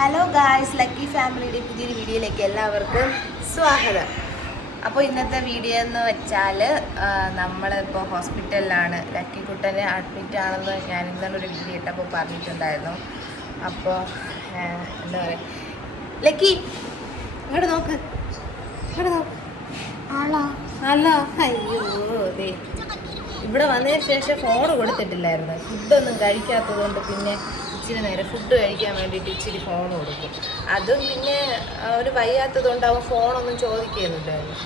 Hello guys lucky ഫാമിലിയുടെ പുതിയൊരു വീഡിയോയിലേക്ക് എല്ലാവർക്കും സ്വാഗതം. അപ്പോൾ ഇന്നത്തെ വീഡിയോ എന്ന് വെച്ചാൽ നമ്മളിപ്പോൾ ഹോസ്പിറ്റലിലാണ്. ലക്കി കുട്ടനെ അഡ്മിറ്റ് ആണെന്ന് ഞാൻ ഇന്നലെ ഒരു വീഡിയോ ഇട്ടപ്പോൾ പറഞ്ഞിട്ടുണ്ടായിരുന്നു. അപ്പോൾ എന്താ പറയുക ലക്കി ഇങ്ങോട്ട് നോക്ക്. ഇങ്ങോട്ട് നോക്ക്. ആളോ? അല്ല അയ്യോ ഇവിടെ വന്നതിന് ശേഷം ഫോൺ കൊടുത്തിട്ടില്ലായിരുന്നു. ഫുഡൊന്നും കഴിക്കാത്തത് കൊണ്ട് പിന്നെ ഇച്ചിരി നേരെ ഫുഡ് കഴിക്കാൻ വേണ്ടിയിട്ട് ഇച്ചിരി ഫോൺ കൊടുക്കും. അതും പിന്നെ ഒരു വയ്യാത്തത് കൊണ്ട് അവൻ ഫോണൊന്നും ചോദിക്കുന്നില്ലായിരുന്നു.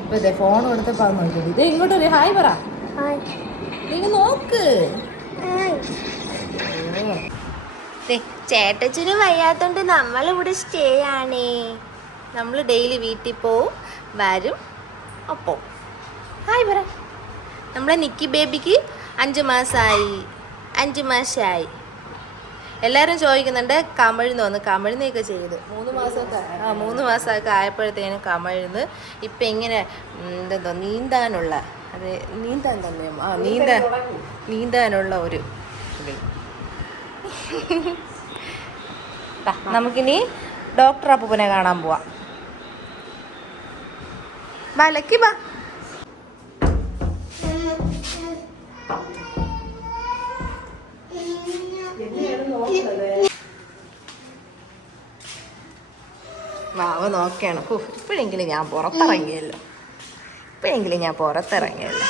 ഇപ്പൊ ഇതേ ഫോൺ കൊടുത്തപ്പോ അത് നോക്കിയത് ഇതേ ഇങ്ങോട്ട് ഒരു ഹായ് പറ. നിങ്ങൾ നോക്ക്. ചേട്ടച്ചന് വയ്യാത്തോണ്ട് നമ്മളിവിടെ സ്റ്റേ ആണേ. നമ്മൾ ഡെയിലി വീട്ടിൽ പോവും വരും അപ്പോ ഹായ് പറ. നമ്മളെ നിക്കി ബേബിക്ക് അഞ്ച് മാസമായി അഞ്ച് മാസമായി എല്ലാവരും ചോദിക്കുന്നുണ്ട് കമിഴ്ന്ന് വന്ന് കമിഴ്ന്നൊക്കെ ചെയ്ത്. മൂന്ന് മാസമൊക്കെ ആ മൂന്ന് മാസമൊക്കെ ആയപ്പോഴത്തേനും കമിഴ്ന്ന്. ഇപ്പം ഇങ്ങനെ എന്തെന്തോ നീന്താനുള്ള അത് നീന്താൻ തന്നെ ആ നീന്താൻ നീന്താനുള്ള ഒരു നമുക്കിനി ഡോക്ടർ അപ്പൂപ്പനെ കാണാൻ പോവാം. ബാ ലക്കി ബാ. വാവ നോക്കണം. ഇപ്പോഴെങ്കിലും ഞാൻ പുറത്തിറങ്ങിയല്ലോ. ഇപ്പോഴെങ്കിലും ഞാൻ പുറത്തിറങ്ങിയല്ലോ.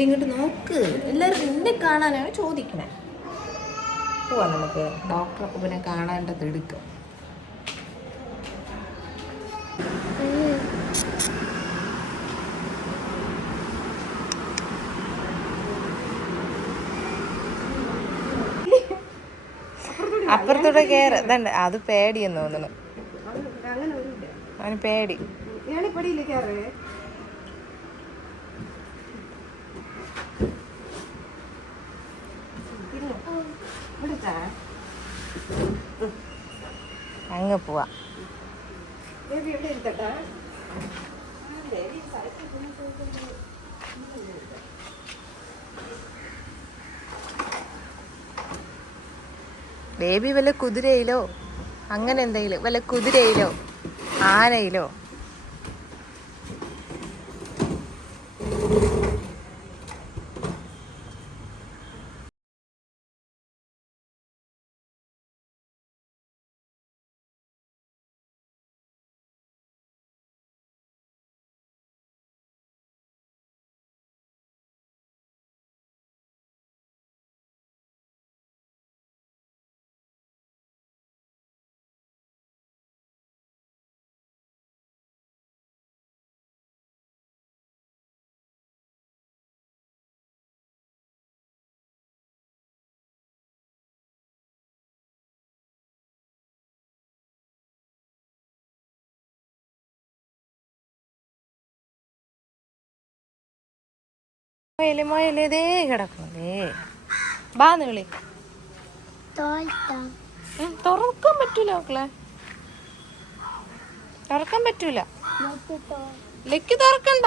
ഇങ്ങോട്ട് നോക്ക്. എല്ലാവരും എന്നെ കാണാനാണ് ചോദിക്കണേ. പോവാ നമുക്ക്. ഡോക്ടറൊക്കെ പിന്നെ കാണേണ്ടത് എടുക്കും. അപ്പുറത്തൂടെ കേറ. ഇതണ്ട്. അത് പേടിയെന്ന് തോന്നുന്നു. അവന് പേടി. അങ്ങ് പോവാ. ബേബി എവിടെ ഇരുത്തട്ടാ ബേബി വല്ല കുതിരയിലോ? അങ്ങനെ എന്തെങ്കിലും വല്ല കുതിരയിലോ? ആനയിലോ? മൊയൽ മൊയൽ ഇതേ കിടക്കുന്നേ ബാന്ന് വിളി. തുറക്കാൻ പറ്റൂല മക്കളെ. തുറക്കാൻ പറ്റൂല. ലക്ക് തുറക്കണ്ട.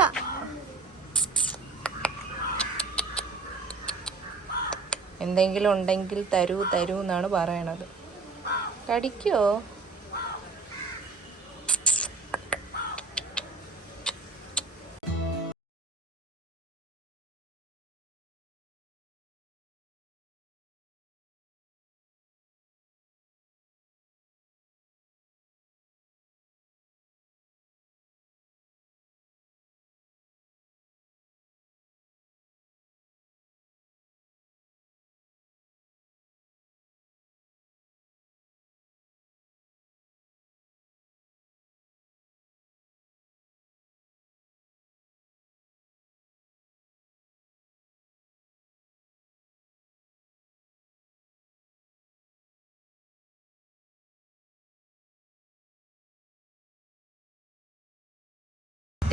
എന്തെങ്കിലും ഉണ്ടെങ്കിൽ തരൂ തരൂ എന്നാണ് പറയണത്. കടിക്കോ?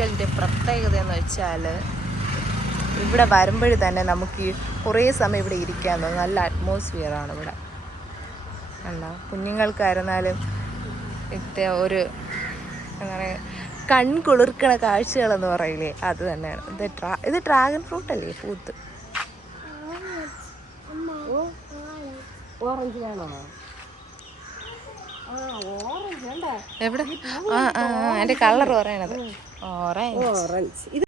ഹോസ്പിറ്റലിന്റെ പ്രത്യേകത എന്ന് വെച്ചാൽ ഇവിടെ വരുമ്പോൾ തന്നെ നമുക്ക് കുറേ സമയം ഇവിടെ ഇരിക്കാൻ നല്ല അറ്റ്മോസ്ഫിയറാണ് ആണ് ഇവിടെ. അല്ല കുഞ്ഞുങ്ങൾക്കായിരുന്നാലും ഇത്തെ ഒരു എന്താ പറയുക കൺകുളിർക്കണ കാഴ്ചകളെന്ന് പറയില്ലേ? അത് തന്നെയാണ്. ഇത് ട്രാ ഇത് ഡ്രാഗൺ ഫ്രൂട്ട് അല്ലേ പൂത്ത്? എവിടെ? ആ ആ എന്റെ കളർ പറയണത്. ഓറഞ്ച് ഓറഞ്ച് ഇത്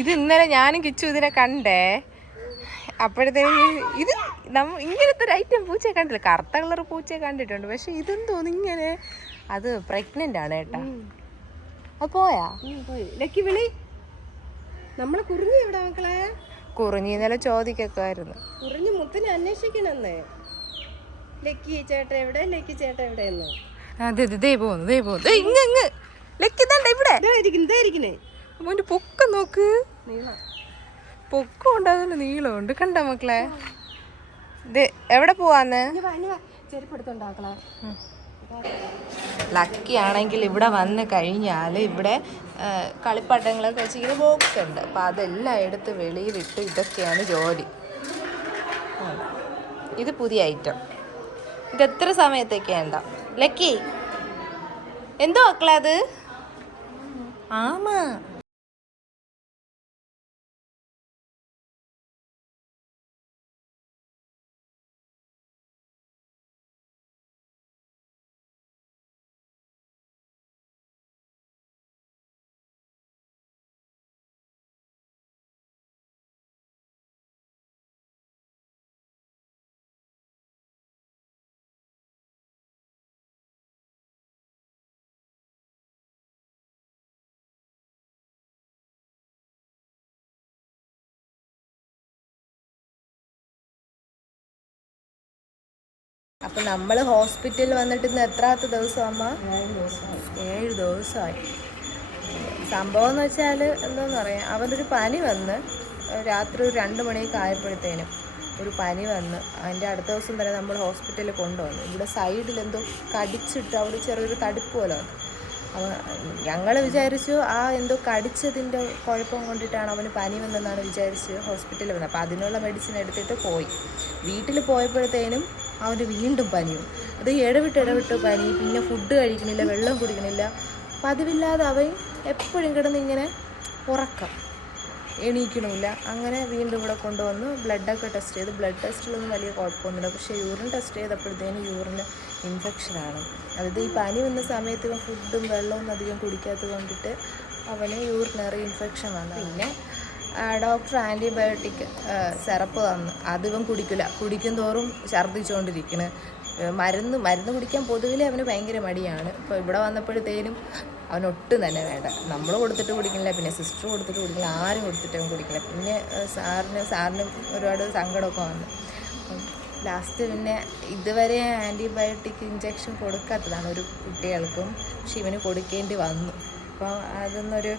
ഇത് ഇന്നലെ ഞാനും കിച്ചു ഇതിനെ കണ്ടേ. അപ്പോഴത്തേക്ക് ഇത് നമ്മ ഇങ്ങനത്തെ ഒരു ഐറ്റം പൂച്ചയെ കണ്ടില്ല കറുത്ത കളർ പൂച്ചയെ കണ്ടിട്ടുണ്ട്. പക്ഷെ ഇതെന്തോന്ന് ഇങ്ങനെ? അത് പ്രഗ്നന്റ് ആണ് കേട്ടാ അത് പോയാ? ലക്കി വിളി. നമ്മളെ കുറിഞ്ഞി എവിടെ മക്കളെ? കുറിഞ്ഞി ഇന്നലെ ചോദിക്കൊക്കെ ആയിരുന്നു കുറിഞ്ഞി മുത്തിനെ അന്വേഷിക്കണമെന്ന് ലക്കി ചേട്ടൻ എവിടെ? ലക്കി ചേട്ടൻ എവിടെയെന്ന്? അതെ അതെ ദേ പോകുന്നു ദേ പോകുന്നു ഇങ്ങ് ഇങ്ങ്. ലക്കിതണ്ട ഇവിടെ. ഇതായിരിക്കും ഇതായിരിക്കണേ മോന്റെ പൊക്കം നോക്ക്. നീളം. പൊക്കം ഉണ്ടാകുന്ന നീളം ഉണ്ട് കണ്ട മക്കളെ? ഇത് എവിടെ പോവാന്ന്? ലക്കി ആണെങ്കിൽ ഇവിടെ വന്ന് കഴിഞ്ഞാൽ ഇവിടെ കളിപ്പാട്ടങ്ങളൊക്കെ വെച്ച് ഇങ്ങനെ ബോക്സ് ഉണ്ട്. അപ്പം അതെല്ലാം എടുത്ത് വെളിയിലിട്ട് ഇതൊക്കെയാണ് ജോലി. ഇത് പുതിയ ഐറ്റം ഇത് എത്ര സമയത്തേക്ക് വേണ്ട ലക്കി എന്തോ മക്കളെ അത്? ആമാ. അപ്പൊ നമ്മൾ ഹോസ്പിറ്റലിൽ വന്നിട്ട് ഇന്ന് എത്രാത്ത ദിവസം അമ്മ? ഏഴ് ദിവസമായി. സംഭവം എന്ന് വെച്ചാൽ എന്താന്ന് പറയാം അവനൊരു പനി വന്ന് രാത്രി ഒരു രണ്ട് മണിയൊക്കെ ആയപ്പോഴത്തേനും ഒരു പനി വന്ന് അതിന്റെ അടുത്ത ദിവസം തന്നെ നമ്മൾ ഹോസ്പിറ്റലിൽ കൊണ്ടുവന്നു. ഇവിടെ സൈഡിൽ എന്തോ കടിച്ചിട്ട് അവിടെ ചെറിയൊരു തടുപ്പ് പോലെ വന്നു. അവ ഞങ്ങൾ വിചാരിച്ചു ആ എന്തോ കടിച്ചതിന്റെ കുഴപ്പം കൊണ്ടിട്ടാണ് അവന് പനി വന്നെന്നാണ് വിചാരിച്ച് ഹോസ്പിറ്റലിൽ വന്നത്. അപ്പോൾ അതിനുള്ള മെഡിസിൻ എടുത്തിട്ട് പോയി. വീട്ടിൽ പോയപ്പോഴത്തേനും അവന് വീണ്ടും പനിയും. അത് ഇടവിട്ട് ഇടവിട്ട് പനി പിന്നെ ഫുഡ് കഴിക്കണില്ല വെള്ളം കുടിക്കണില്ല പതിവില്ലാതെ അവൻ എപ്പോഴും കിടന്നിങ്ങനെ ഉറക്കം. എണീക്കണമില്ല. അങ്ങനെ വീണ്ടും ഇവിടെ കൊണ്ടുവന്ന് ബ്ലഡൊക്കെ ടെസ്റ്റ് ചെയ്ത് ബ്ലഡ് ടെസ്റ്റിലൊന്നും വലിയ കുഴപ്പമൊന്നുമില്ല. പക്ഷേ യൂറിൻ ടെസ്റ്റ് ചെയ്തപ്പോഴത്തേന് യൂറിന് ഇൻഫെക്ഷനാണ് അതായത് ഈ പനി വന്ന സമയത്ത് ഇവൻ ഫുഡും വെള്ളവും അധികം കുടിക്കാത്തത് കൊണ്ടിട്ട് അവന് യൂറിനറി ഇൻഫെക്ഷൻ വന്നു. പിന്നെ ഡോക്ടർ ആന്റിബയോട്ടിക് സിറപ്പ് തന്നു. അത് കുടിക്കില്ല. കുടിക്കും തോറും ഛർദ്ദിച്ചുകൊണ്ടിരിക്കണ് മരുന്ന് മരുന്ന് കുടിക്കാൻ പൊതുവിലെ അവന് ഭയങ്കര മടിയാണ്. ഇപ്പോൾ ഇവിടെ വന്നപ്പോഴത്തേനും അവൻ ഒട്ടും തന്നെ വേണ്ട. നമ്മൾ കൊടുത്തിട്ട് കുടിക്കില്ല പിന്നെ സിസ്റ്റർ കൊടുത്തിട്ട് കുടിക്കില്ല ആരും കൊടുത്തിട്ടും കുടിക്കില്ല പിന്നെ സാറിന് സാറിനും ഒരുപാട് സങ്കടമൊക്കെ വന്നു. ലാസ്റ്റ് പിന്നെ ഇതുവരെ ആന്റിബയോട്ടിക് ഇഞ്ചക്ഷൻ കൊടുക്കാത്തതാണ് ഒരു കുട്ടികൾക്കും പക്ഷെ ഇവന് കൊടുക്കേണ്ടി വന്നു. അപ്പോൾ അതൊന്നൊരു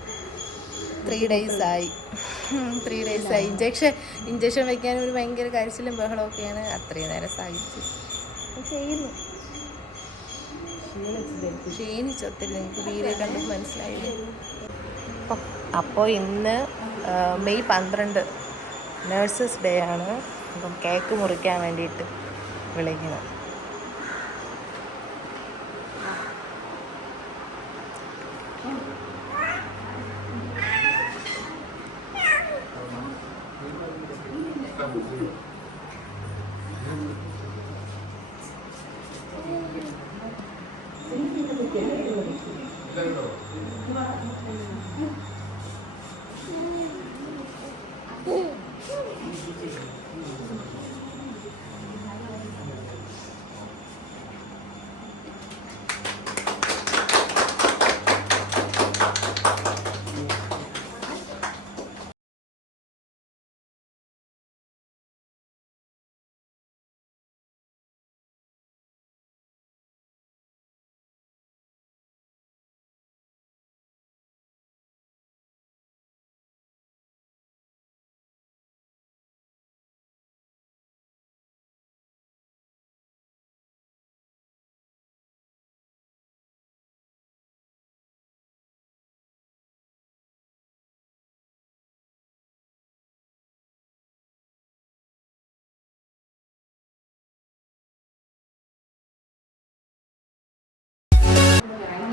ത്രീ ഡേയ്സ് ആയി. ത്രീ ഡേയ്സ് ആയി. ഇഞ്ചക്ഷൻ ഇഞ്ചക്ഷൻ വെക്കാൻ ഒരു ഭയങ്കര കരച്ചിലും ബഹളമൊക്കെയാണ് അത്രയും നേരം സഹിച്ച്. ചെയ്യുന്നു. ക്ഷീണിച്ചു ഒത്തിരി നിങ്ങൾക്ക് വീഡിയോ കണ്ടു മനസ്സിലായി. അപ്പോൾ ഇന്ന് മെയ് പന്ത്രണ്ട് നേഴ്സസ് ഡേ ആണ്. അപ്പം കേക്ക് മുറിക്കാൻ വേണ്ടിയിട്ട് വിളിക്കുന്നത്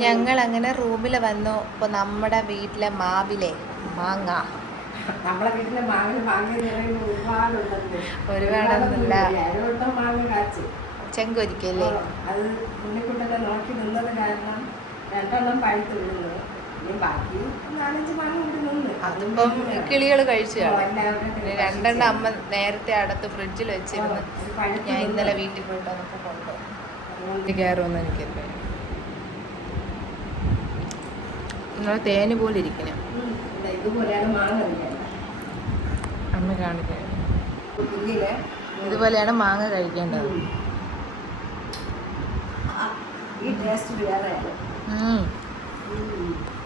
ഞങ്ങൾ അങ്ങനെ റൂമിൽ വന്നു. ഇപ്പൊ നമ്മുടെ വീട്ടിലെ മാവിലെ മാങ്ങ. നമ്മളെ വീട്ടിലെ മാങ്ങ മാങ്ങ ഒരുപാടുണ്ടല്ലോ. ഒരുപാടൊന്നുമില്ല. മാങ്ങ കാച്ചു. ചെങ്കൊരിക്കല്ലേ? അത് ഉണ്ണിക്കുട്ടനെ നോക്കി നിന്നത് കാരണം രണ്ടെണ്ണം പഴുത്ത് വീഴുന്നു ബാക്കി നാലഞ്ച് മാങ്ങ കൊണ്ട് നിന്ന്. അതിപ്പം കിളികൾ കഴിച്ചു. രണ്ടെണ്ണം അമ്മ നേരത്തെ അടുത്ത് ഫ്രിഡ്ജിൽ വെച്ചിരുന്നു. ഞാൻ ഇന്നലെ വീട്ടിൽ പോയിട്ട് അതൊക്കെ കൊണ്ടുപോകും കയറുമെന്ന് എനിക്കറിയാം നിങ്ങൾ തേന് പോലെ ഇരിക്കണേ. അമ്മ കാണിക്കാൻ ഇതുപോലെയാണ് മാങ്ങ കഴിക്കേണ്ടത്.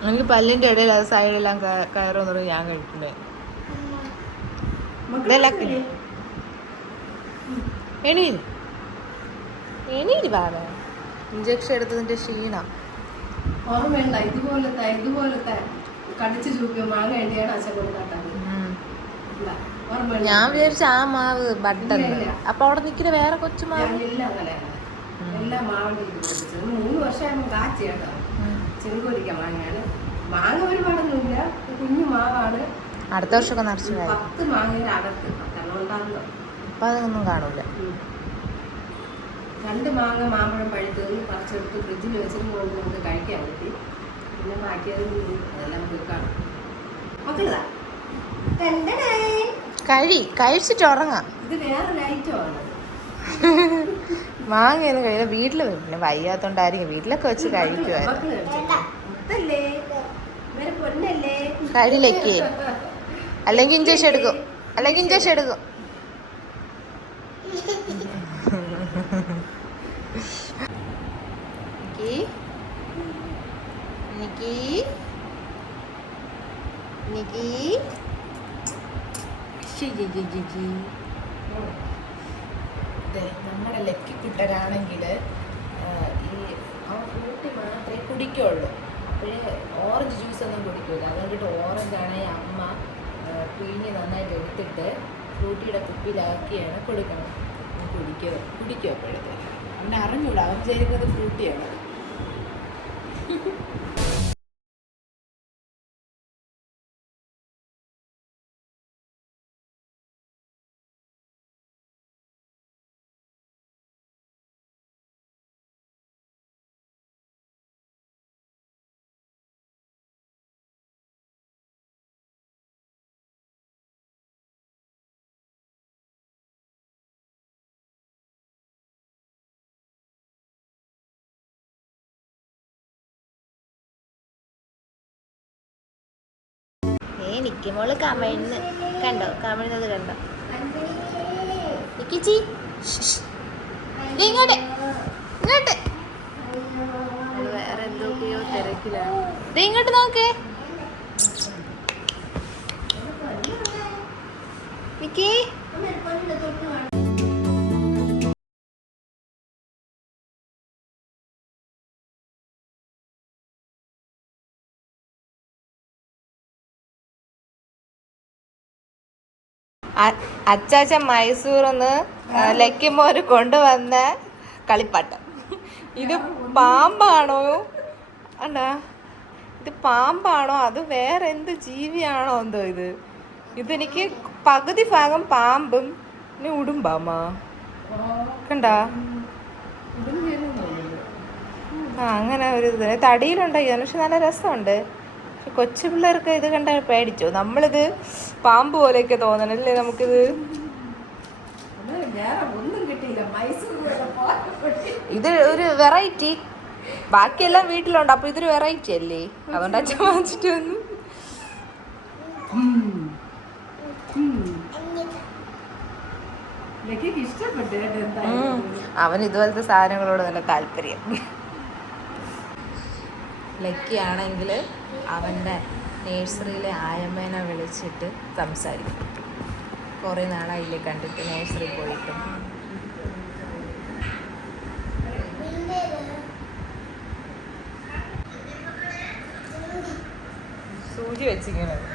എനിക്ക് പല്ലിന്റെ ഇടയിൽ അത് സൈഡെല്ലാം കയറുമെന്ന് പറഞ്ഞ് ഞാൻ കഴിക്കണ്ടേ. ഇതെല്ലാം എണീര്. എണീര് പാവ ഇഞ്ചക്ഷൻ എടുത്തതിന്റെ ക്ഷീണം. ഓർമ്മയുണ്ട? ഇതുപോലത്തെ ഇതുപോലത്തെ കടിച്ചു ചൂക്കിയ മാങ്ങ എണ്ണയാണ് അച്ഛൻ. ഓർമ്മയുണ്ട് ഞാൻ വിചാരിച്ച ആ മാവ്. അപ്പൊ അവിടെ നിൽക്കുന്ന വേറെ കൊച്ചു മാവ്. എല്ലാം മൂന്ന് വർഷമാകുമ്പോൾ കാച്ചി കേട്ടോ. ഉം. മാങ്ങയാണ്. മാങ്ങ ഒരുപാടൊന്നുമില്ല. കുഞ്ഞു മാവാണ്. അടുത്ത വർഷമൊക്കെ നിറച്ചു പത്ത് മാങ്ങയുടെ പത്തെണ്ണം ഉണ്ടാകുന്നു അപ്പൊ അതൊന്നും കാണൂല. രണ്ട് മാങ്ങ മാമ്പഴം പഴുത്തത് പറിച്ചെടുത്ത് ഫ്രിഡ്ജിൽ വെച്ചിട്ട് കൊണ്ട് നമുക്ക് കഴിക്കാൻ പറ്റി. പിന്നെ ബാക്കിയത് അതെല്ലാം വെക്കാണ് മക്കളതാ കഴി കഴിച്ചിട്ട് ഉറങ്ങാം. ഇത് വേറെ ലൈറ്റോ ആണ്. മാങ്ങയൊന്നും കഴിയില്ല. വീട്ടിൽ പിന്നെ വയ്യാത്തോണ്ടായിരിക്കും. വീട്ടിലൊക്കെ വെച്ച് കഴിക്കുമായിരുന്നു കഴിയിലേക്കേ അല്ലെങ്കിൽ ഇഞ്ചക്ഷൻ എടുക്കും. അല്ലെങ്കിൽ ഇഞ്ചക്ഷൻ എടുക്കും നിക്കി നിക്കി നിക്കി നമ്മുടെ ലക്കിക്കുട്ടരാണെങ്കിൽ ഈ ആ ഫ്രൂട്ടി മാത്രമേ കുടിക്കുള്ളൂ. അപ്പോഴേ ഓറഞ്ച് ജ്യൂസ് ഒന്നും കുടിക്കില്ല അതുകൊണ്ടിട്ട് ഓറഞ്ച് ആണെങ്കിൽ അമ്മ പിഴിഞ്ഞ് നന്നായിട്ട് എടുത്തിട്ട് ഫ്രൂട്ടിയുടെ കുപ്പിയിലാക്കിയാണ് കൊടുക്കണം. കുടിക്കോ കുടിക്കുക കുടിക്കും അപ്പോഴത്തേക്ക്. അവനെ അറിഞ്ഞൂടാ അവൻ ചേരുന്നത് ഫ്രൂട്ടിയാണ്. ഏ നിക്കുമോൾ കമിഴ്ന്ന് കണ്ടോ? കമിഴ്ന്നത് കണ്ടോ? നിക്കിച്ചി ഇങ്ങോട്ട് ഇങ്ങോട്ട്. വേറെ എന്തൊക്കെയോ തിരക്കിലാണ് ദേ ഇങ്ങോട്ട് നോക്കേ. നിക്കി. അച്ചാച്ചൻ മൈസൂറിന്ന് ലക്കിമോര് കൊണ്ടുവന്ന കളിപ്പാട്ടം. ഇത് പാമ്പാണോ? അണ്ടാ ഇത് പാമ്പാണോ? അത് വേറെ എന്ത് ജീവിയാണോ എന്തോ ഇത്? ഇതെനിക്ക് പകുതി ഭാഗം പാമ്പും ഇനി ഉടുമ്പാമാ കണ്ടാ? ആ അങ്ങനെ ഒരു ഇത്. തടിയിലുണ്ടായി. പക്ഷെ നല്ല രസമുണ്ട്. കൊച്ചു പിള്ളേർക്ക് ഇത് കണ്ട പേടിച്ചോ? നമ്മളിത് പാമ്പ് പോലെയൊക്കെ തോന്നണല്ലേ നമുക്കിത്. ഇത് ഒരു വെറൈറ്റി. ബാക്കിയെല്ലാം വീട്ടിലുണ്ട് അപ്പൊ ഇതൊരു വെറൈറ്റി അല്ലേ? അതുകൊണ്ട് അച്ഛൻ വാങ്ങിച്ചിട്ട് വന്നു. അവൻ ഇതുപോലത്തെ സാധനങ്ങളോട് നല്ല താല്പര്യം. ലക്കി ആണെങ്കിൽ അവന്റെ നേഴ്സറിയിലെ ആയമ്മേനെ വിളിച്ചിട്ട് സംസാരിക്കും. കുറേ നാളായില്ലേ കണ്ടിട്ട് നേഴ്സറി പോയിട്ട്. സൂചി വെച്ചിങ്ങനെ.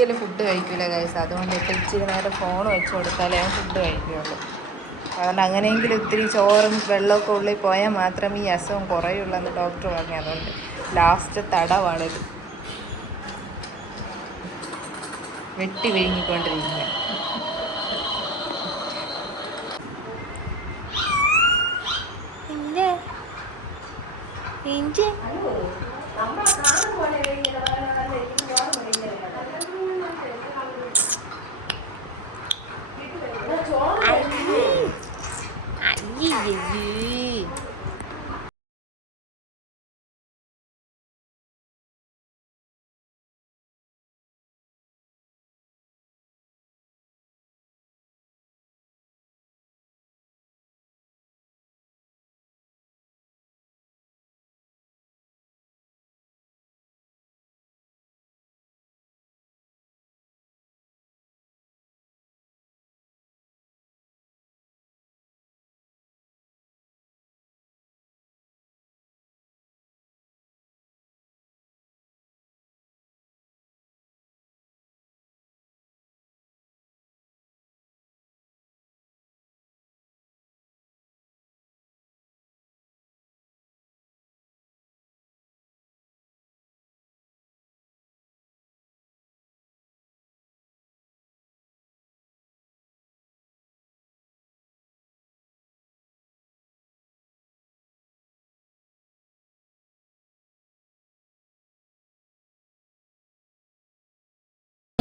ഒരിക്കലും ഫുഡ് കഴിക്കില്ല ഗൈസ് അതുകൊണ്ട് ഇപ്പം ഇച്ചിരി നേരം ഫോൺ വെച്ച് കൊടുത്താലേ ഫുഡ് കഴിക്കുകയുള്ളൂ അതുകൊണ്ട് അങ്ങനെയെങ്കിലും ഇത്തിരി ചോറും വെള്ളമൊക്കെ ഉള്ളിൽ പോയാൽ മാത്രമേ ഈ അസുഖം കുറയുള്ളൂ എന്ന് ഡോക്ടർ പറഞ്ഞു. അതുകൊണ്ട് ലാസ്റ്റ് തടവാണിത് വെട്ടി വിഴുങ്ങിക്കൊണ്ടിരിക്കുക. ഇഞ്ചി?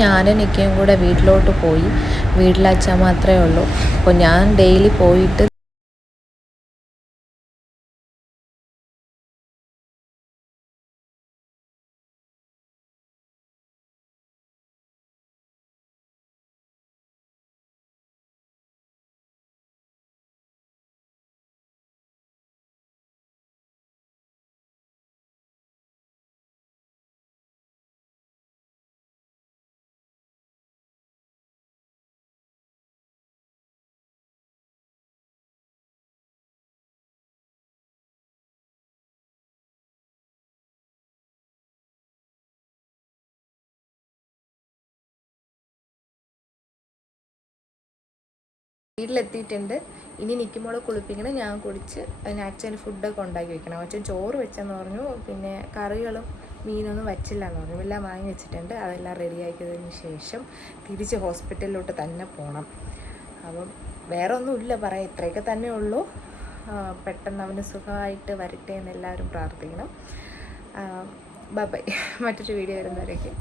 ഞാനും നിക്കയും കൂടെ വീട്ടിലോട്ട് പോയി. വീട്ടിൽ മാത്രമേ ഉള്ളൂ. അപ്പോൾ ഞാൻ ഡെയിലി പോയിട്ട് വീട്ടിലെത്തിയിട്ടുണ്ട്. ഇനി നിൽക്കുമ്പോൾ കുളിപ്പിക്കണം. ഞാൻ കുളിച്ച് അതിന് അച്ഛന് ഫുഡൊക്കെ ഉണ്ടാക്കി വെക്കണം. അച്ഛൻ ചോറ് വെച്ചെന്ന് പറഞ്ഞു. പിന്നെ കറികളും മീനൊന്നും വച്ചില്ല എന്ന് പറഞ്ഞു. എല്ലാം വാങ്ങി വെച്ചിട്ടുണ്ട്. അതെല്ലാം റെഡിയാക്കിയതിന് ശേഷം തിരിച്ച് ഹോസ്പിറ്റലിലോട്ട് തന്നെ പോകണം അപ്പം വേറെ ഒന്നുമില്ല പറയാം. ഇത്രയൊക്കെ തന്നെ ഉള്ളൂ. പെട്ടെന്ന് അവന് സുഖമായിട്ട് വരട്ടെ എന്ന് എല്ലാവരും പ്രാർത്ഥിക്കണം. ബൈ. മറ്റൊരു വീഡിയോ വരുന്നവരേക്ക്.